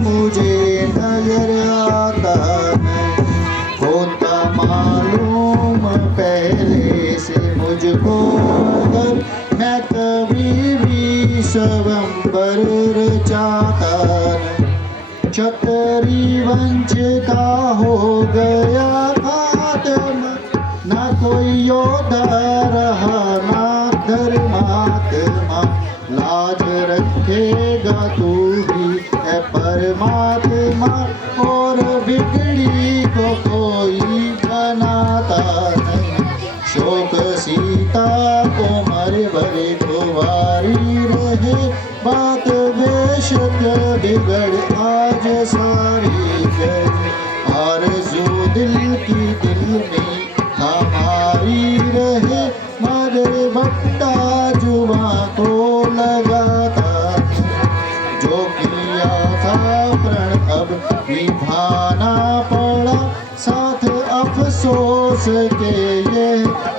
मुझे नजर आता नहीं। होता मालूम पहले से मुझको अगर मैं कभी भी स्वयंवर रचाता नहीं। क्षत्रिय वंश का हो गया खात्मा, ना कोई योद्धा रहा ना धर्मात्मा। लाज रखेगा तू भी है परमात्मा, और बिगड़ी को कोई बनाता नहीं। शोक सीता को मरे भरे कुंवारी रहे, बात बेशक बिगड़ आज सारी गई। आरज़ू दिल की दिल में हमारी रहे, मगर बट्टा जुबां को लगाता। जो किया था प्रण अब निभाना पड़ा, साथ अफसोस के ये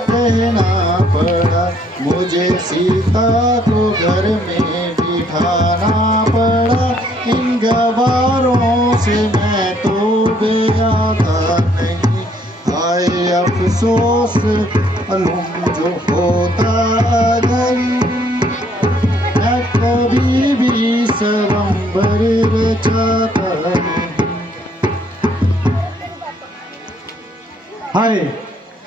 कहना पड़ा। मुझे सीता को घर में बिठाना पड़ा, इन गवारों से मैं तो गया था नहीं। हाय अफसोस मालूम जो होता अगर मैं कभी भी स्वयंवर रचाता नहीं। हाय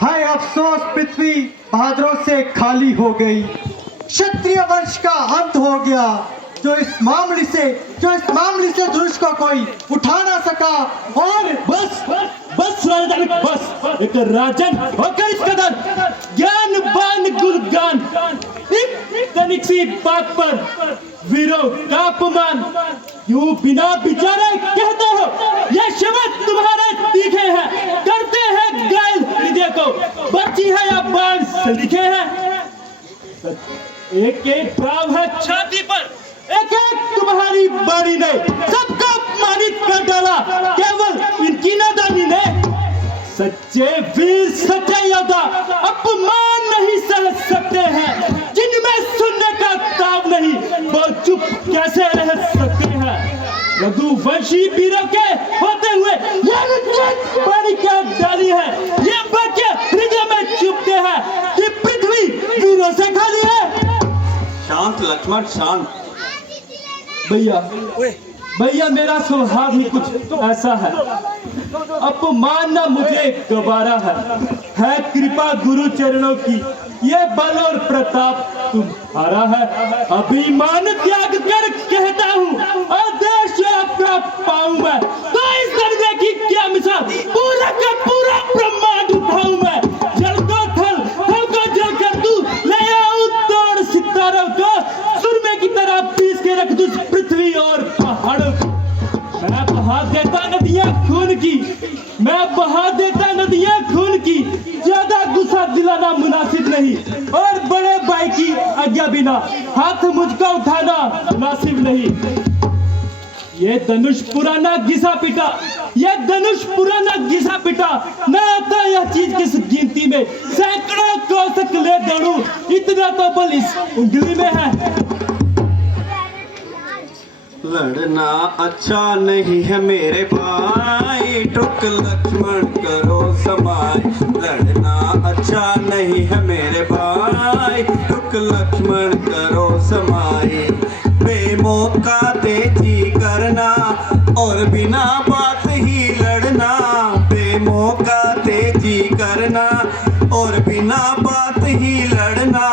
हाय अफसोस पृथ्वी बहादुरों से खाली हो गई। क्षत्रिय वंश का अंत हो गया। जो इस मामले से धनुष को कोई उठा ना सका। और बस बस राजन, बस एक राजन होकर इस कदर ज्ञानवान गुणगान, एक तनिक सी बात पर वीरों का अपमान यूं बिना विचारे कहते हो। ये शब्द तुम्हारे तीखे हैं, करते हैं घायल हृदय को। बच्ची है या बाण से लिखे हैं, एक एक घाव है छाती पर, एक एक तुम्हारी बाणी ने सबको अपमानित कर डाला, केवल इनकी नादानी ने। सच्चे वीर सच्चे योद्धा अपमान नहीं सह सकते हैं, जिनमें सुनने का ताव नहीं वो चुप कैसे रह सकते हैं। रघुवंशी वीरों के होते हुए ये बाणी क्या डाली है, ये वाक्य हृदय में चुभते हैं कि पृथ्वी वीरों से खाली है। शांत लक्ष्मण शांत। भैया मेरा स्वभाव ही कुछ ऐसा है, अपमान न मुझे गवारा है कृपा गुरु चरणों की, ये बल और प्रताप तुम्हारा है। अभिमान त्याग कर कहता हूँ आदेश आपका पाऊं मैं, तो इस दर्जे की क्या मिसाल, पूरा का पूरा ब्रह्मांड उठाऊं मैं। जल को थल, थल को जल कर तू ले आऊं तोड़ सितारों को, सुरमे की तरह पीस के रख दूं पृथ्वी और पहाड़ों को। मैं बहा देता नदियां खून की, मैं बहा देता नदियां खून की, ज्यादा गुस्सा दिलाना मुनासिब नहीं, और बड़े भाई की आज्ञा बिना हाथ मुझको उठाना मुनासिब नहीं। ये धनुष पुराना घिसा पिटा, ये धनुष पुराना घिसा पिटा, न आता यह चीज किस गिनती में, सैकड़ों कोसक ले दौड़ूं, इतना तो बल इस उंगली में है। लड़ना अच्छा नहीं है मेरे भाई, टुक लक्ष्मण करो समाई। लड़ना अच्छा नहीं है मेरे भाई, टुक लक्ष्मण करो समाई। बेमौका तेजी करना और बिना बात ही लड़ना, बेमौका तेजी करना और बिना बात ही लड़ना,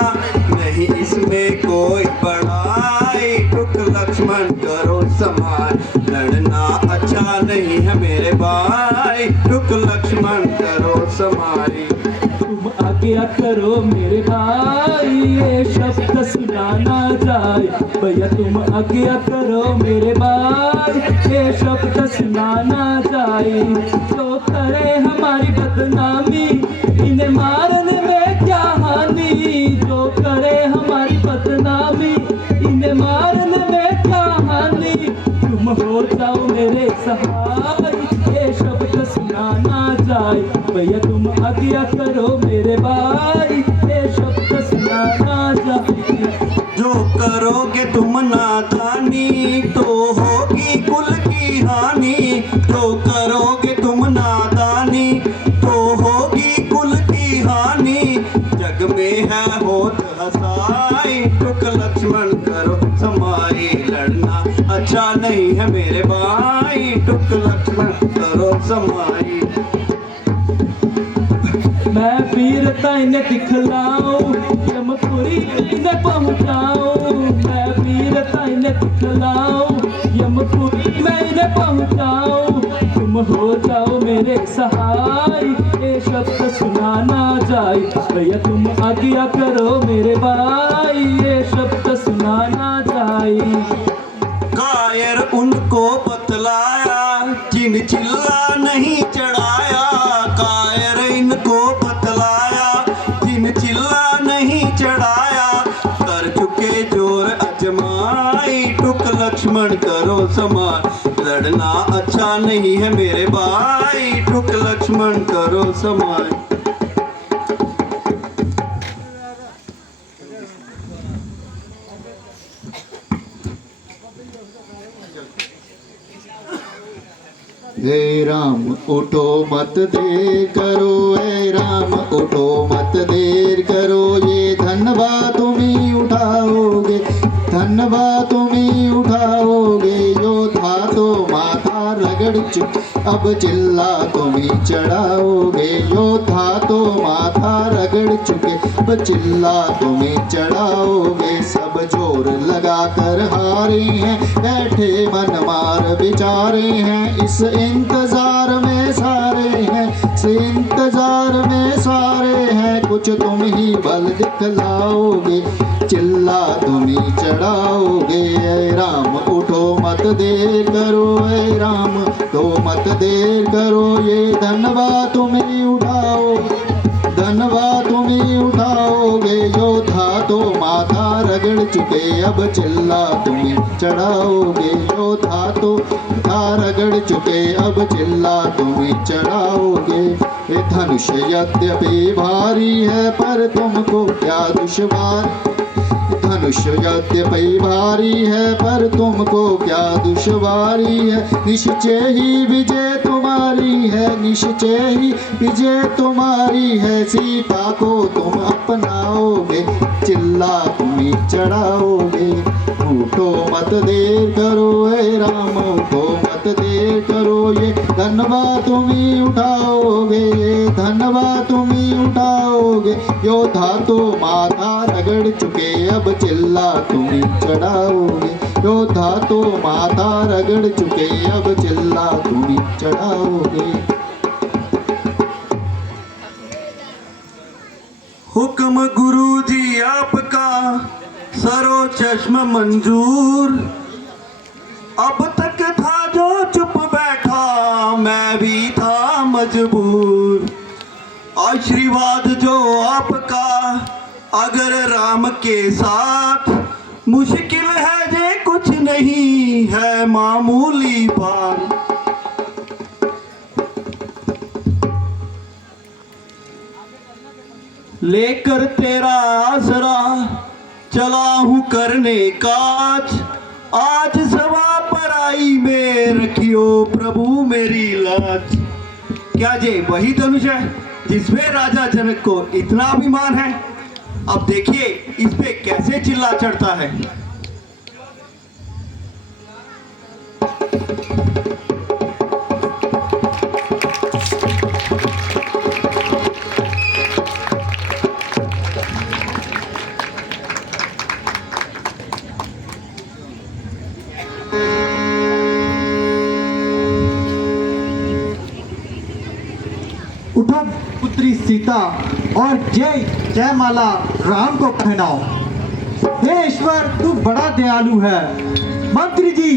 नहीं इसमें कोई बड़ाई, टुक लक्ष्मण करो समाई। लड़ना अच्छा नहीं है मेरे भाई, टुक लक्ष्मण करो समाई। तुम आज्ञा करो मेरे भाई, ये शब्द सुनाना जाए। भैया तुम आज्ञा करो मेरे भाई, ये शब्द सुनाना जाए। तो करे हमारी बदनामी, इन्हें मारने में क्या हानि, जो करे हमारी बदनामी, इन्हें मारने में क्या हानि। तुम हो जाओ मेरे सहाय, ये शब्द सुनाना जाए। भैया तुम आज्ञा करो मेरे भाई, ये शब्द सुनाना जाए। जो करोगे तुम नादानी, तो होगी कुल की हानि। जो करोगे तुम नादानी तो होगी कुल की हानि। जग में है होत हसाई टुक लक्ष्मण करो समाई। लड़ना अच्छा नहीं है मेरे भाई टुक लक्ष्मण करो समाई। मैं वीरता इन्हें दिखलाऊं यमपुरी इन्हें पहुंचाऊं। मैं वीरता इन्हें दिखलाऊं यमपुरी मैं इन्हें पहुंचाऊं। तुम हो जाओ मेरे सहाय ये शब्द सुना ना जाए। भैया तुम आज्ञा करो मेरे भाई ये शब्द सुना ना जाए। कायर उनको बतलाया जिन चिल्ला नहीं चढ़ाया। कायर इनको बतलाया जिन चिल्ला नहीं चढ़ाया। कर चुके जोर अजमाई टुक लक्ष्मण करो समाई। लड़ना अच्छा नहीं है मेरे भाई टुक लक्ष्मण करो समाई। हे राम उठो मत देर करो। हे राम उठो मत देर करो। ये धनवा तुम ही उठाओगे। धनवा तुम ही उठाओगे। योद्धा तो माथा रगड़ चुक अब चिल्ला तुम ही चढ़ाओगे। योद्धा तो माथा रगड़ चुके अब चिल्ला तुम ही चढ़ाओगे। सब जोर लगा कर हारे हैं बैठे मन मार विचारे हैं। इस इंतजार में सारे हैं इस इंतजार में सारे हैं। कुछ तुम ही बल दिखलाओगे चिल्ला तुम ही चढ़ाओगे। ऐ राम उठो मत देर करो। ऐ राम तो मत देर करो। ये धनवा तुम ही उठाओ धनवा तुम ही उठाओगे। योद्धा तो माथा रगड़ चुके अब चिल्ला तुम ही चढ़ाओगे। योद्धा तो माथा रगड़ चुके अब चिल्ला तुम ही चढ़ाओगे। ये धनुष यद्यपि भारी है पर तुमको क्या दुश्वार। धनुष यद्यपि भारी है पर तुमको क्या दुश्वारी है। निश्चय ही विजय तुम्हारी है निश्चय ही विजय तुम्हारी है। सीता को तुम अपनाओगे चिल्ला तुम ही चढ़ाओगे। उठो मत देर करो। हे राम उठो मत देर करो। ये धनवा तुम ही उठाओगे। ये धनवा तुम ही उठाओगे। योद्धा तो माथा रगड़ चुके अब चिल्ला तुम ही चढ़ाओगे। योद्धा तो माथा रगड़ चुके अब चिल्ला तुम ही चढ़ाओगे। हुक्म गुरु जी आपका सरो चश्म मंजूर। अब तक था जो चुप बैठा मैं भी था मजबूर। आशीर्वाद जो आपका अगर राम के साथ। मुश्किल है जे कुछ नहीं है मामूली बात। लेकर तेरा आसरा चला हूँ करने काज। आज सवा पर आई में रखियो प्रभु मेरी लाज। क्या ये वही धनुष है जिसमें राजा जनक को इतना अभिमान है। अब देखिए इस पे कैसे चिल्ला चढ़ता है। उठो पुत्री सीता और जय जयमाला राम को पहनाओ। हे ईश्वर तू बड़ा दयालु है। मंत्री जी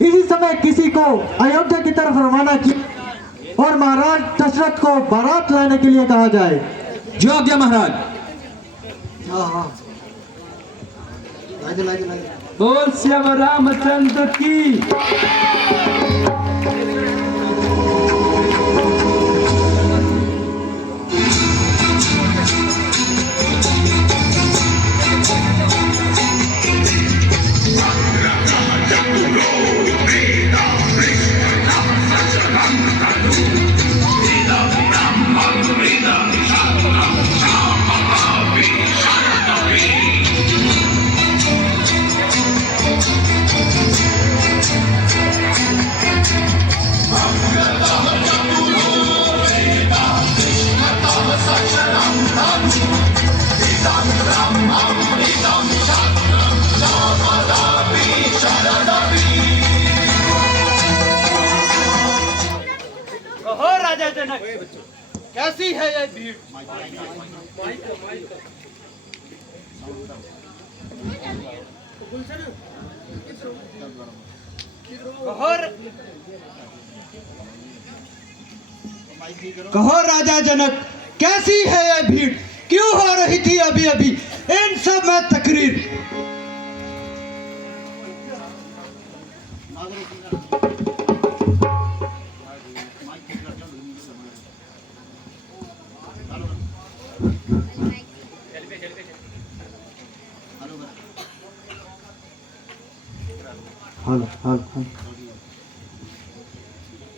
इसी समय किसी को अयोध्या की तरफ रवाना किया और महाराज दशरथ को बारात लाने के लिए कहा जाए। जो आज्ञा महाराज। हाँ बोल श्याम रामचंद्र की। कैसी है ये भीड़? कहो राजा जनक, कैसी है ये भीड़? क्यों हो रही थी अभी अभी इन सब में तकरीर?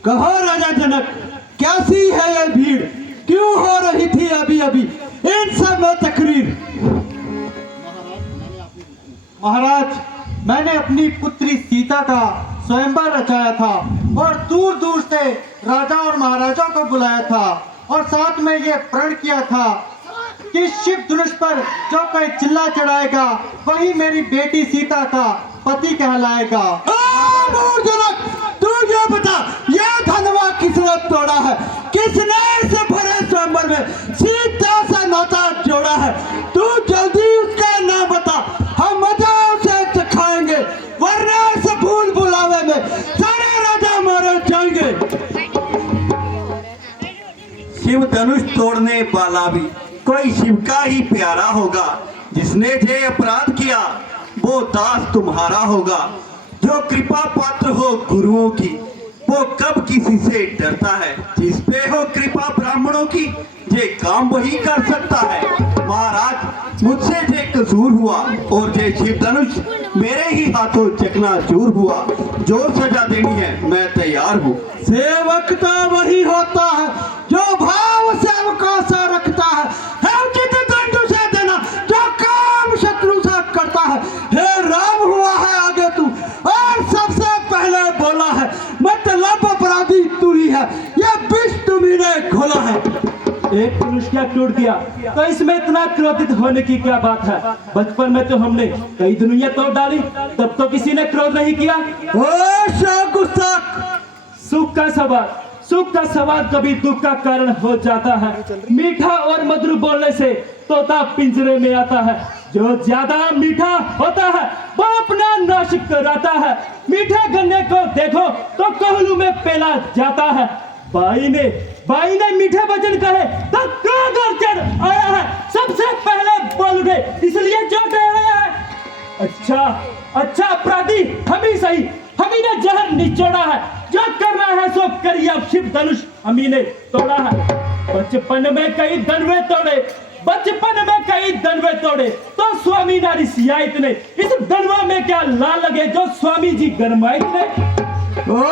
कहो राजा जनक, कैसी है ये भीड़? क्यों हो रही थी अभी अभी इन सब में तकरीर? महाराज, मैंने अपनी पुत्री सीता का स्वयंवर रचाया था और दूर दूर से राजा और महाराजा को बुलाया था और साथ में ये प्रण किया था कि शिव धनुष पर जो कोई चिल्ला चढ़ाएगा वही मेरी बेटी सीता का पति कहलाएगा। तू ये बता, ये धनवा किसने तोड़ा है? किसने इस भरे स्वयंवर में सीता से नाता जोड़ा है? तू जल्दी उसका नाम बता, हम मजा उसे चखाएंगे, वरना इस भूल बुलावे में सारे राजा मारे जाएंगे। शिव धनुष तोड़ने वाला भी कोई शिव का ही प्यारा होगा। जिसने ये अपराध किया वो दास तुम्हारा होगा। जो कृपा पात्र हो गुरुओं की वो कब किसी से डरता है। जिस पे हो कृपा ब्राह्मणों की ये काम वही कर सकता है। महाराज, मुझसे ये कसूर हुआ और ये शिव धनुष मेरे ही हाथों चकनाचूर हुआ। जो सजा देनी है मैं तैयार हूँ। सेवक तो वही होता है जो भाव सेवकों से रखता है उचित दंड उसे देना जो काम शत्रु से करता है। हे राम हुआ है आगे तू और सबसे पहले बोला है, मतलब अपराधी तू ही है, ये विष तुम्ही ने खोला है। एक पुरुष क्या टूट गया तो इसमें इतना क्रोधित होने की क्या बात है? बचपन में तो हमने कई दुनिया तोड़ डाली, तब तो किसी ने क्रोध नहीं किया। सुख का सवाल कभी दुख का कारण हो जाता है। मीठा और मधुर बोलने से तोता पिंजरे में आता है। जो ज्यादा मीठा होता है वो अपना नाश कराता है। मीठे गन्ने को देखो तो कोहलू में पेला जाता है। बाई ने मीठे वचन कहे तो क्रोध और चढ़ आया है। सबसे पहले बोल उठे इसलिए जो आया है। अच्छा अपराधी हम ही सही, हम ही ने जहर निचोड़ा है। जो करना है सो करिए। अब शिव धनुष हम ही ने तोड़ा है। बचपन में कई दनवे तोड़े तो स्वामी नारी सियाइत ने। इस दनवा में क्या ला लगे जो स्वामी जी गरमाइत ने। ओ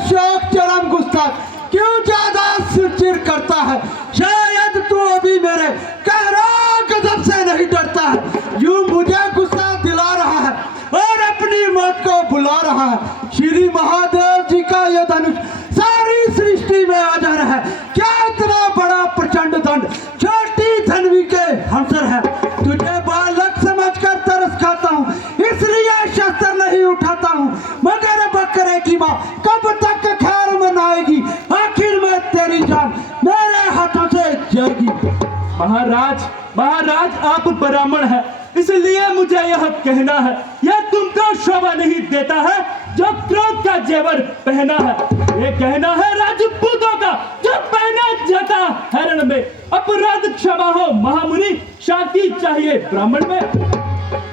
शोक चरम गुस्ताख, क्यों ज्यादा सिरचिर करता है? शायद तू अभी मेरे कहरा गजब से नहीं डरता है। यूं मुझे गुस्सा दिला रहा है और अपनी मौत को बुला रहा है। श्री महादेव जी का यह धनुष सारी सृष्टि में अजर है। क्या इतना बड़ा प्रचंड दंड छोटी धनवी के हमसर है? तुझे बालक समझकर तरस खाता हूँ इसलिए शस्त्र नहीं उठाता हूँ। मगर बकरे की माँ कब तक खैर मनाएगी? आखिर में तेरी जान मेरे हाथों से जाएगी। महाराज आप ब्राह्मण है इसलिए मुझे यह कहना है, यह तुमको शोभा नहीं देता है जो क्रोध का जेवर पहना है। ये कहना है राजपूतों का जो पहना जाता हरण में। अपराध क्षमा हो महामुनि, शांति चाहिए ब्राह्मण में।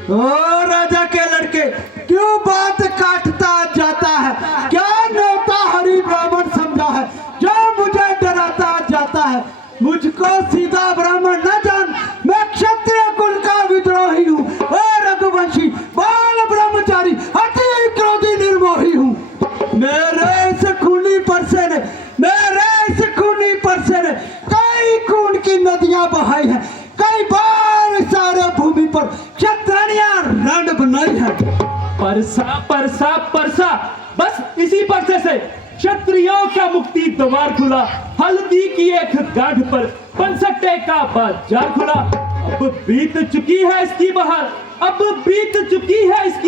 ओ राजा के लड़के, क्यों बात काटता जाता है? क्या न्योता हरि ब्राह्मण समझा है जो मुझे डराता जाता है? मुझको सीधा ब्राह्मण न जान, मैं क्षत्रिय कुल का विद्रोही हूँ और रघुवंशी बाल ब्रह्मचारी अति क्रोधी निर्मोही हूँ। मेरे इस खूनी परसे ने कई खून की नदियां बहाई है। कई बार सारे भूमि पर क्षत्रियां रण बनाई है। परसा बस इसी परसे से क्षत्रियों का मुक्ति द्वार खुला। हल्दी की एक गांठ पर पंसट्टे का बाजार खुला। अब बीत चुकी है इसकी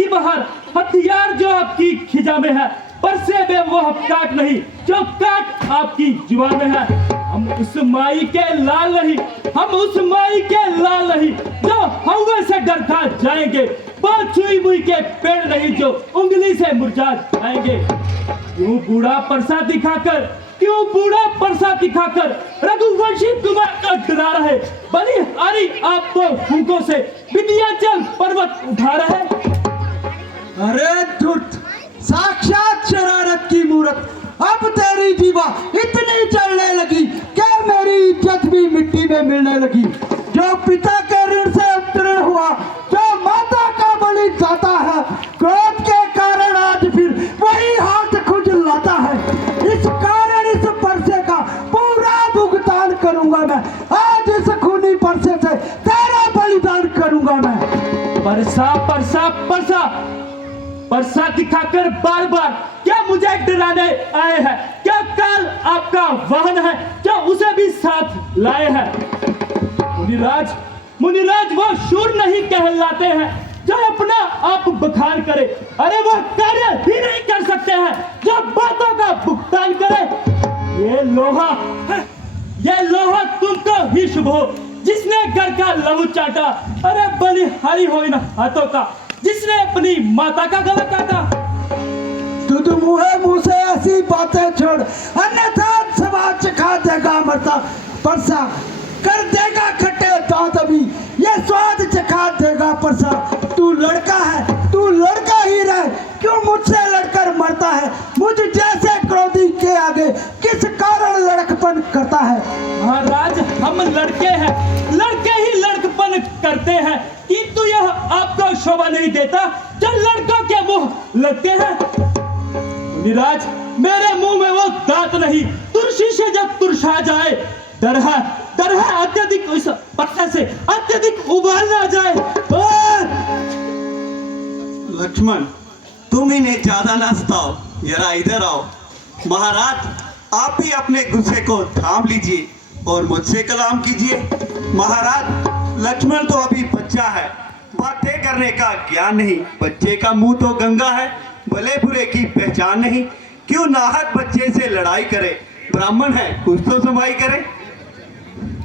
बहार। हथियार जो आपकी खिजा में है परसे में वो काट नहीं जो काट आपकी जुबान में है। हम उस माई के लाल नहीं, हम उस माई के लाल नहीं जो हवा से डर खा जाएंगे, बात छुई मुई के पेड़ नहीं जो उंगली से मुरझा जाएंगे। क्यों बूढ़ा परसा दिखाकर, क्यों बूढ़ा परसा दिखाकर रघुवंशी तुम्हारा डरा रहे, बलिहारी आप तो फूकों से विंध्याचल पर्वत उठा रहे। अरे धूर्त, साक्षात शरारत की मूरत, अब तेरी जीवा इतनी जलने लगी क्या मेरी इज्जत भी मिट्टी में मिलने लगी। जो पिता के ऋण से उत्तीर्ण हुआ, जो माता का बलि जाता है, क्रोध के कारण आज फिर वही हाथ खुजलाता है। इस कारण इस परसे का पूरा भुगतान करूंगा मैं, आज इस खूनी परसे से तेरा बलिदान करूंगा मैं। परसा परसा परसा परसा दिखाकर बार बार क्या मुझे डराने आए हैं? क्या काल आपका वाहन है, क्या उसे भी साथ लाए हैं? मुनिराज, मुनिराज वो शूर नहीं कहलाते हैं जो अपना आप बखान करे, अरे वो कार्य भी नहीं कर सकते हैं जो बातों का भुगतान करे। ये लोहा तुमको ही शुभ हो जिसने घर का लहू चाटा, अरे बलिहारी हो इन हाथों का जिसने अपनी माता का गला काटा। तू मुंह से ऐसी बातें छोड़, अन्यथा समाज चखा देगा मरता परसा, कर देगा खट्टे दांत अभी ये स्वाद चखा देगा परसा। तू लड़का है, तू लड़का ही रह, क्यों मुझसे लड़कर मरता है? मुझ जैसे क्रोधी के आगे किस कारण लड़कपन करता है? महाराज हम लड़के हैं, लड़के ही लड़कपन करते हैं, किंतु यह आपको शोभा नहीं देता जो लड़कों के मुंह लगते हैं। मुनिराज, मेरे मुंह में वो दांत नहीं, तुरशी से जब तुरशा जाए, डर है अत्यधिक इस पत्थर से अत्यधिक उबाल ना जाए। लक्ष्मण, तुम इन्हें ज्यादा ना सताओ, जरा इधर आओ। महाराज, आप भी अपने गुस्से को थाम लीजिए और मुझसे कलाम कीजिए। महाराज, लक्ष्मण तो अभी बच्चा है, बातें करने का ज्ञान नहीं, बच्चे का मुंह तो गंगा है, भले बुरे की पहचान नहीं, क्यों नाहक बच्चे से लड़ाई करे? ब्राह्मण है, कुछ तो समाई करे।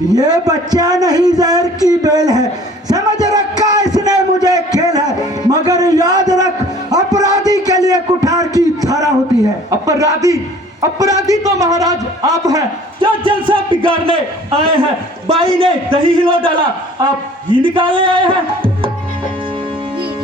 ये बच्चा नहीं जहर की बेल है, समझ रखा इसने मुझे खेल है, मगर याद रख अपराधी के लिए कुठार की धारा होती है। अपराधी तो महाराज आप हैं, क्या जलसा बिगाड़ने आए हैं? बाई ने दही हिलो डाला, आप ही निकालने आए हैं।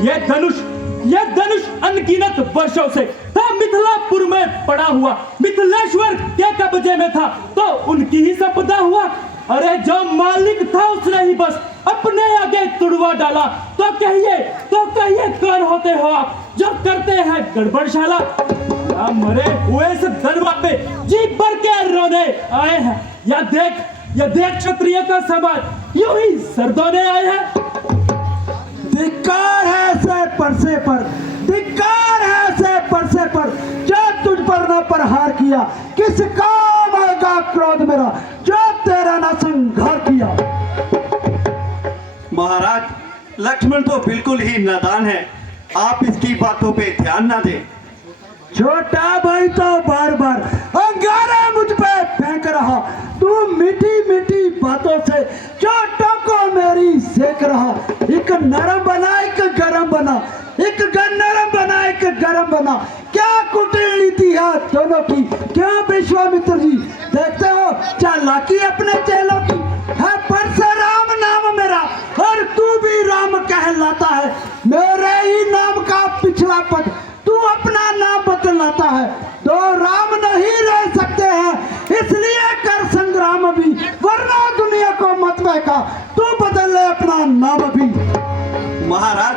ये धनुष अनगिनत वर्षों से था मिथिलापुर में पड़ा हुआ, मिथिलेश्वर के कब्जे में था तो उनकी ही संपदा हुआ। अरे जो मालिक था उसने ही बस अपने आगे तुड़वा डाला, तो कहिए कौन होते हो आप जो करते हैं गड़बड़शाला? मरे हुए इस दरबार पे जी भर के रोने आए हैं, या देख क्षत्रिय का समाज यूं ही सरदोने आए हैं। धिक्कार है ऐसे परसे पर, धिक्कार है ऐसे परसे पर जो तुझ पर न प्रहार किया, किस काम आएगा क्रोध मेरा जो तेरा न संहार किया। महाराज, लक्ष्मण तो बिल्कुल ही नादान है, आप इसकी बातों पे ध्यान ना दें। छोटा भाई तो बार बार अंगारा मुझ पे फेंक रहा, तू मीठी मीठी बातों से चोटों को मेरी सेक रहा। एक नरम बना एक गरम बना, एक नरम बना एक गरम बना, क्या कूटनीति है दोनों की, क्या विश्वामित्र जी देखते हो चालाकी अपने चेलों की है। परशुराम नाम मेरा और तू भी राम कहलाता है, मेरे ही नाम का पिछला पद तू अपना नाम बदलाता है, तो राम नहीं रह सकते हैं, इसलिए कर संग्राम भी, वरना दुनिया को मत बहका, तू बदल ले अपना नाम भी। महाराज,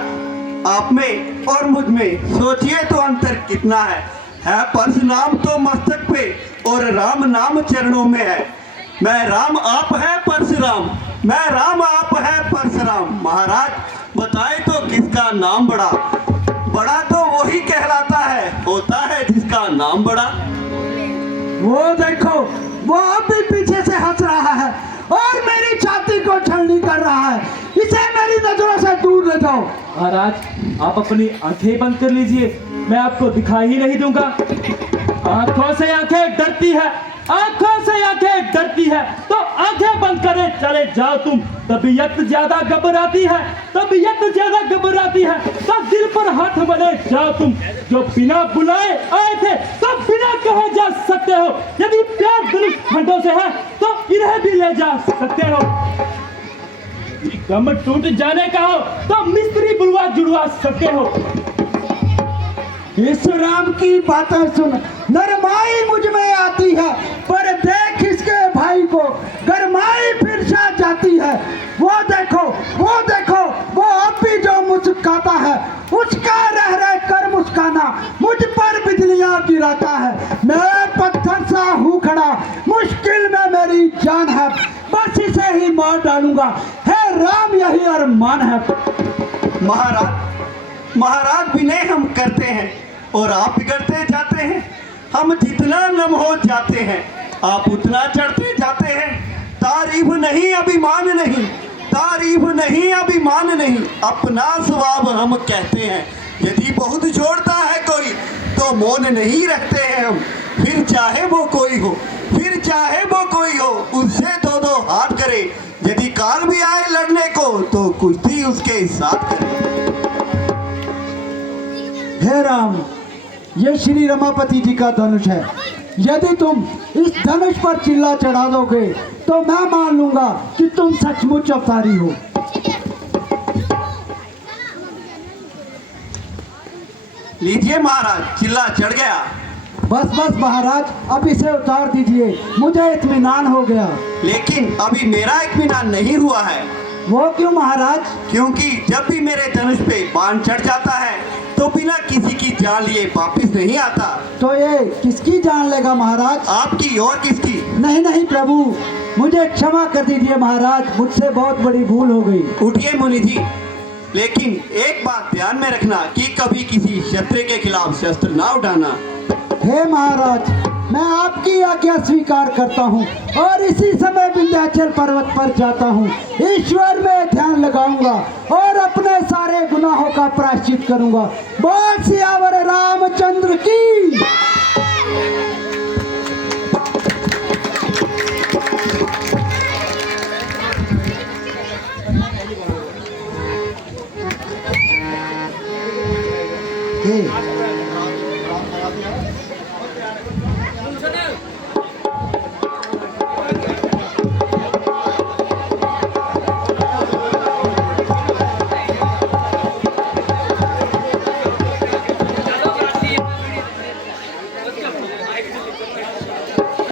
आप में और मुझ में सोचिए तो अंतर कितना है परशुराम तो मस्तक पे और राम नाम चरणों में है। मैं राम आप है परशुराम, मैं राम आप है परशुराम। महाराज, बताए तो किसका नाम बड़ा? बड़ा तो वही कहलाता है, होता है जिसका नाम बड़ा। वो देखो, वो अब भी पीछे से हंस रहा है और मेरी छाती को छलनी कर रहा है, इसे मेरी नजरों से दूर ले जाओ। महाराज, आप अपनी आंखें बंद कर लीजिए, मैं आपको दिखाई ही नहीं दूंगा। आंखों से आंखें डरती है, आंखों से आंखें डरती है तो आंखें बंद करे चले जाओ तुम। तबीयत ज्यादा घबराती है, तबीयत ज्यादा घबराती है तो दिल पर हाथ मले जाओ तुम। जो बिना बुलाए आए थे तो बिना कहे जा सकते हो। यदि प्यार दिल खंडों से है तो इन्हें भी ले जा सकते हो। गम टूट जाने का हो तो मिस्त्री बुलवा जुड़वा सकते हो। इस राम की बातें सुन नरमाई मुझ में आती है, पर देख इसके भाई को गरमाई फिर सा जाती है। वो देखो वो अब भी जो मुस्कुराता है, उसका रह रह कर मुस्काना मुझ पर बिजलियां गिराता है। मैं पत्थर सा हूँ खड़ा, मुश्किल में मेरी जान है, बस इसे ही मार डालूंगा। है राम यही अरमान है। महाराज विनय हम करते हैं और आप बिगड़ते जाते हैं। हम जितना नम हो जाते हैं आप उतना चढ़ते जाते हैं। तारीफ नहीं अभिमान नहीं, तारीफ नहीं अभिमान नहीं, अपना स्वभाव हम कहते हैं। यदि बहुत जोड़ता है कोई तो मौन नहीं रखते हैं हम। फिर चाहे वो कोई हो, फिर चाहे वो कोई हो, उससे दो दो हाथ करे। यदि काल भी आए लड़ने को तो कुश्ती उसके साथ करे। हे राम, ये श्री रमापति जी का धनुष है। यदि तुम इस धनुष पर चिल्ला चढ़ा दोगे तो मैं मान लूंगा कि तुम सचमुच अवतारी हो। लीजिए महाराज, चिल्ला चढ़ गया। बस महाराज, अब इसे उतार दीजिए, मुझे इत्मीनान हो गया। लेकिन अभी मेरा इत्मीनान नहीं हुआ है। वो क्यों महाराज? क्योंकि जब भी मेरे धनुष पे बाण चढ़ जाता है तो बिना किसी की जान लिए वापिस नहीं आता। तो ये किसकी जान लेगा महाराज? आपकी और किसकी? नहीं प्रभु, मुझे क्षमा कर दीजिए महाराज, मुझसे बहुत बड़ी भूल हो गई। उठिए मुनि जी, लेकिन एक बात ध्यान में रखना कि कभी किसी क्षत्रिय के खिलाफ शस्त्र ना उठाना। हे महाराज, मैं आपकी आज्ञा स्वीकार करता हूँ और इसी समय विंध्याचल पर्वत पर जाता हूँ। ईश्वर में ध्यान लगाऊंगा और अपने सारे गुनाहों का प्रायश्चित करूंगा। बोल सियावर रामचंद्र की। हे